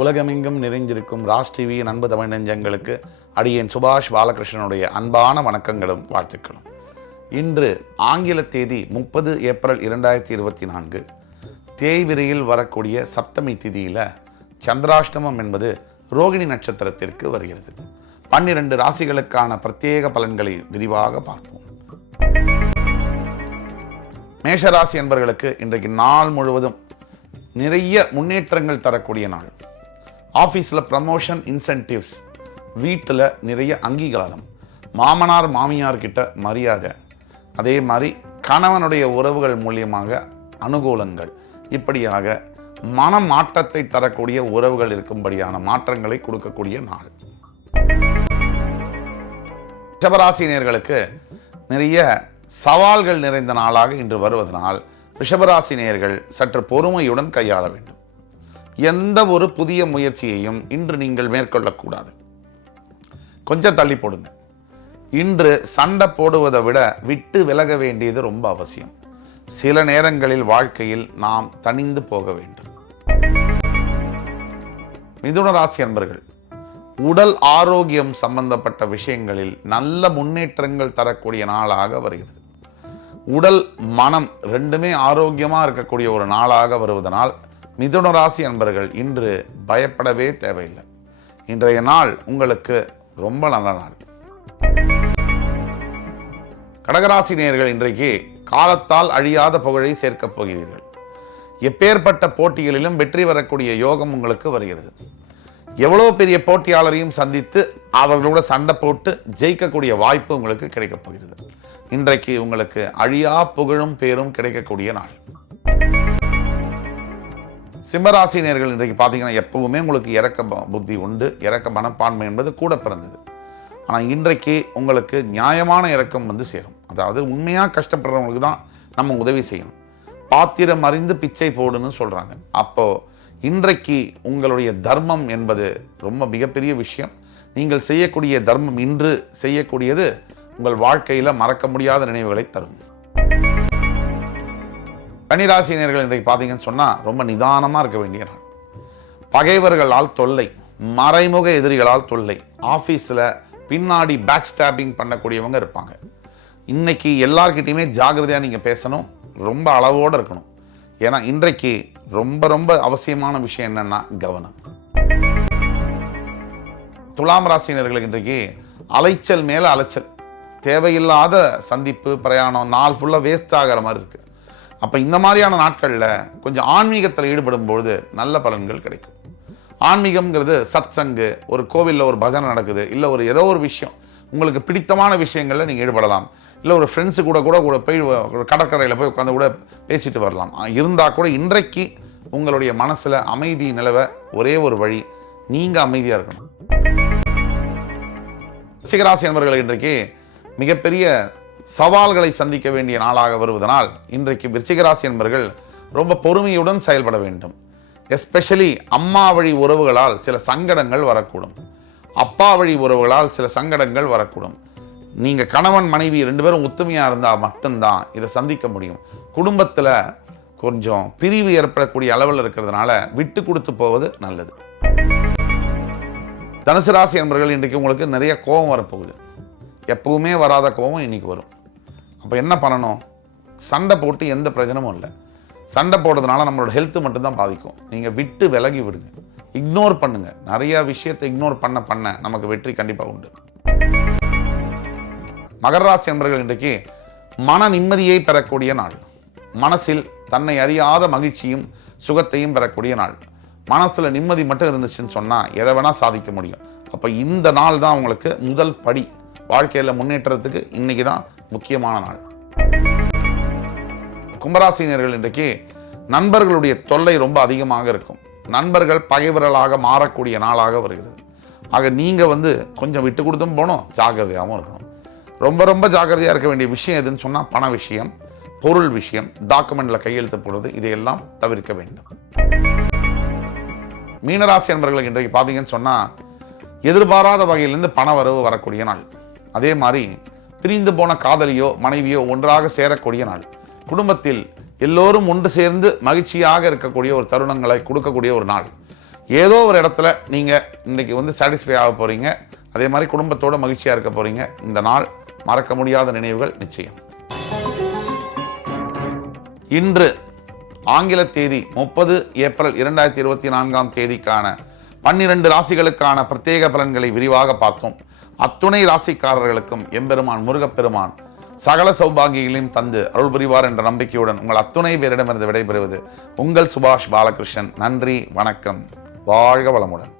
உலகமெங்கும் நிறைந்திருக்கும் ராஜ் டிவியின் அன்பு தமிழ் நெஞ்சங்களுக்கு அடியேன் சுபாஷ் பாலகிருஷ்ணனுடைய அன்பான வணக்கங்களும் வாழ்த்துக்களும். இன்று ஆங்கில தேதி 30 ஏப்ரல் 2024 தேய்பிரையில் வரக்கூடிய சப்தமி திதியில் சந்திராஷ்டமம் என்பது ரோகிணி நட்சத்திரத்திற்கு வருகிறது. 12 ராசிகளுக்கான பிரத்யேக பலன்களை விரிவாக பார்ப்போம். மேஷராசி என்பவர்களுக்கு இன்றைக்கு நாள் முழுவதும் நிறைய முன்னேற்றங்கள் தரக்கூடிய நாள். ஆஃபீஸில் ப்ரமோஷன், இன்சென்டிவ்ஸ், வீட்டில் நிறைய அங்கீகாரம், மாமனார் மாமியார் கிட்ட மரியாதை, அதே மாதிரி கணவனுடைய உறவுகள் மூலியமாக அனுகூலங்கள், இப்படியாக மன மாற்றத்தை தரக்கூடிய உறவுகள் இருக்கும்படியான மாற்றங்களை கொடுக்கக்கூடிய நாள். ரிஷபராசினியர்களுக்கு நிறைய சவால்கள் நிறைந்த நாளாக இன்று வருவதனால் ரிஷபராசினியர்கள் சற்று பொறுமையுடன் கையாள வேண்டும். எந்த ஒரு புதிய முயற்சியையும் இன்று நீங்கள் மேற்கொள்ளக்கூடாது. கொஞ்சம் தள்ளி போடுங்க. இன்று சண்டை போடுவதை விட விட்டு விலக வேண்டியது ரொம்ப அவசியம். சில நேரங்களில் வாழ்க்கையில் நாம் தனிந்து போக வேண்டும். மிதுன ராசி அன்பர்கள், உடல் ஆரோக்கியம் சம்பந்தப்பட்ட விஷயங்களில் நல்ல முன்னேற்றங்கள் தரக்கூடிய நாளாக வருகிறது. உடல் மனம் ரெண்டுமே ஆரோக்கியமாக இருக்கக்கூடிய ஒரு நாளாக வருவதனால் மிதுன ராசி அன்பர்கள் இன்று பயப்படவே தேவையில்லை. இன்றைய நாள் உங்களுக்கு ரொம்ப நல்ல நாள். கடகராசி நேயர்கள், இன்றைக்கு காலத்தால் அழியாத புகழை சேர்க்கப் போகிறீர்கள். எப்பேற்பட்ட போட்டிகளிலும் வெற்றி வரக்கூடிய யோகம் உங்களுக்கு வருகிறது. எவ்வளவு பெரிய போட்டியாளரையும் சந்தித்து அவர்களோட சண்டை போட்டு ஜெயிக்கக்கூடிய வாய்ப்பு உங்களுக்கு கிடைக்கப் போகிறது. இன்றைக்கு உங்களுக்கு அழியா புகழும் பேரும் கிடைக்கக்கூடிய நாள். சிம்மராசினியர்கள், இன்றைக்கு பார்த்தீங்கன்னா எப்பவுமே உங்களுக்கு இறக்க புத்தி உண்டு, இறக்க மனப்பான்மை என்பது கூட பிறந்தது. ஆனால் இன்றைக்கு உங்களுக்கு நியாயமான இறக்கம் வந்து சேரும். அதாவது உண்மையாக கஷ்டப்படுறவங்களுக்கு தான் நம்ம உதவி செய்யணும். பாத்திரம் அறிந்து பிச்சை போடுன்னு சொல்கிறாங்க. அப்போது இன்றைக்கு உங்களுடைய தர்மம் என்பது ரொம்ப மிகப்பெரிய விஷயம். நீங்கள் செய்யக்கூடிய தர்மம், இன்று செய்யக்கூடியது உங்கள் வாழ்க்கையில் மறக்க முடியாத நினைவுகளை தரும். கன்னிராசினியர்கள், இன்றைக்கு பார்த்தீங்கன்னு சொன்னால் ரொம்ப நிதானமாக இருக்க வேண்டிய நாள். பகைவர்களால் தொல்லை, மறைமுக எதிரிகளால் தொல்லை, ஆஃபீஸில் பின்னாடி பேக் ஸ்டாப்பிங் பண்ணக்கூடியவங்க இருப்பாங்க. இன்னைக்கு எல்லார்கிட்டையுமே ஜாகிரதையாக நீங்கள் பேசணும், ரொம்ப அளவோடு இருக்கணும். ஏன்னா இன்றைக்கு ரொம்ப ரொம்ப அவசியமான விஷயம் என்னன்னா கவனம். துலாம் ராசினியர்களுக்கு இன்றைக்கு அலைச்சல் மேலே அலைச்சல், தேவையில்லாத சந்திப்பு, பிரயாணம், நாள் ஃபுல்லாக வேஸ்ட் ஆகிற மாதிரி இருக்குது. அப்போ இந்த மாதிரியான நாட்களில் கொஞ்சம் ஆன்மீகத்தில் ஈடுபடும் பொழுது நல்ல பலன்கள் கிடைக்கும். ஆன்மீகம்ங்கிறது சத்சங்கு, ஒரு கோவிலில் ஒரு பஜனை நடக்குது, இல்லை ஒரு ஏதோ ஒரு விஷயம் உங்களுக்கு பிடித்தமான விஷயங்களில் நீங்கள் ஈடுபடலாம். இல்லை ஒரு ஃப்ரெண்ட்ஸு கூட போய் ஒரு கடற்கரையில் போய் உட்காந்து கூட பேசிட்டு வரலாம். இருந்தால் கூட இன்றைக்கு உங்களுடைய மனசில் அமைதி நிலவ ஒரே ஒரு வழி, நீங்கள் அமைதியாக இருக்கணும். ரிஷிகராசி என்பவர்கள், இன்றைக்கு மிகப்பெரிய சவால்களை சந்திக்க வேண்டிய நாளாக வருவதனால் இன்றைக்கு விருச்சிகராசி என்பவர்கள் ரொம்ப பொறுமையுடன் செயல்பட வேண்டும். எஸ்பெஷலி அம்மா வழி உறவுகளால் சில சங்கடங்கள் வரக்கூடும். அப்பா வழி உறவுகளால் சில சங்கடங்கள் வரக்கூடும். நீங்கள் கணவன் மனைவி 2 பேரும் ஒத்துமையாக இருந்தால் மட்டும்தான் இதை சந்திக்க முடியும். குடும்பத்தில் கொஞ்சம் பிரிவு ஏற்படக்கூடிய அளவில் இருக்கிறதுனால விட்டு கொடுத்து போவது நல்லது. தனுசு ராசி என்பவர்கள், இன்றைக்கு உங்களுக்கு நிறைய கோபம் வரப்போகுது. எப்பவுமே வராத கோபம் இன்னைக்கு வரும். அப்போ என்ன பண்ணணும்? சண்டை போட்டு எந்த பிரயோஜனமும் இல்லை. சண்டை போடுறதுனால நம்மளோட ஹெல்த் மட்டும்தான் பாதிக்கும். நீங்கள் விட்டு விலகி விடுங்க, இக்னோர் பண்ணுங்க. நிறைய விஷயத்தை இக்னோர் பண்ண நமக்கு வெற்றி கண்டிப்பாக உண்டு. மகர ராசி என்பவர்கள், இன்றைக்கு மன நிம்மதியை பெறக்கூடிய நாள். மனசில் தன்னை அறியாத மகிழ்ச்சியும் சுகத்தையும் பெறக்கூடிய நாள். மனசில் நிம்மதி மட்டும் இருந்துச்சுன்னு சொன்னால் எதை வேணால் சாதிக்க முடியும். அப்போ இந்த நாள் தான் உங்களுக்கு முதல் படி. வாழ்க்கையில் முன்னேற்றத்துக்கு இன்னைக்கு தான் முக்கியமான நாள். கும்பராசினியர்கள், இன்றைக்கு நண்பர்களுடைய தொல்லை ரொம்ப அதிகமாக இருக்கும். நண்பர்கள் பகைவர்களாக மாறக்கூடிய நாளாக வருகிறது. ஆக நீங்கள் கொஞ்சம் விட்டு கொடுத்தும் போகணும், ஜாக்கிரதையாகவும் இருக்கணும். ரொம்ப ரொம்ப ஜாக்கிரதையாக இருக்க வேண்டிய விஷயம் எதுன்னு சொன்னால் பண விஷயம், பொருள் விஷயம், டாக்குமெண்ட்டில் கையெழுத்து போடுறது, இதையெல்லாம் தவிர்க்க வேண்டும். மீனராசி என்பவர்களுக்கு இன்றைக்கு பார்த்தீங்கன்னு சொன்னால் எதிர்பாராத வகையிலிருந்து பண வரவு வரக்கூடிய நாள். அதே மாதிரி பிரிந்து போன காதலியோ மனைவியோ ஒன்றாக சேரக்கூடிய நாள். குடும்பத்தில் எல்லோரும் ஒன்று சேர்ந்து மகிழ்ச்சியாக இருக்கக்கூடிய ஒரு தருணங்களை கொடுக்கக்கூடிய ஒரு நாள். ஏதோ ஒரு இடத்துல நீங்கள் இன்றைக்கி வந்து சாட்டிஸ்ஃபை ஆக போகிறீங்க. அதே மாதிரி குடும்பத்தோடு மகிழ்ச்சியாக இருக்க போகிறீங்க. இந்த நாள் மறக்க முடியாத நினைவுகள் நிச்சயம். இன்று ஆங்கில தேதி 30 ஏப்ரல் 2024 தேதிக்கான 12 ராசிகளுக்கான பிரத்யேக பலன்களை விரிவாக பார்த்தோம். அத்துணை ராசிக்காரர்களுக்கும் எம்பெருமான் முருகப்பெருமான் சகல சௌபாகியங்களையும் தந்து அருள் புரிவார் என்ற நம்பிக்கையுடன் உங்கள் அத்துணை பேரிடமிருந்து விடைபெறுவது உங்கள் சுபாஷ் பாலகிருஷ்ணன். நன்றி, வணக்கம், வாழ்க வளமுடன்.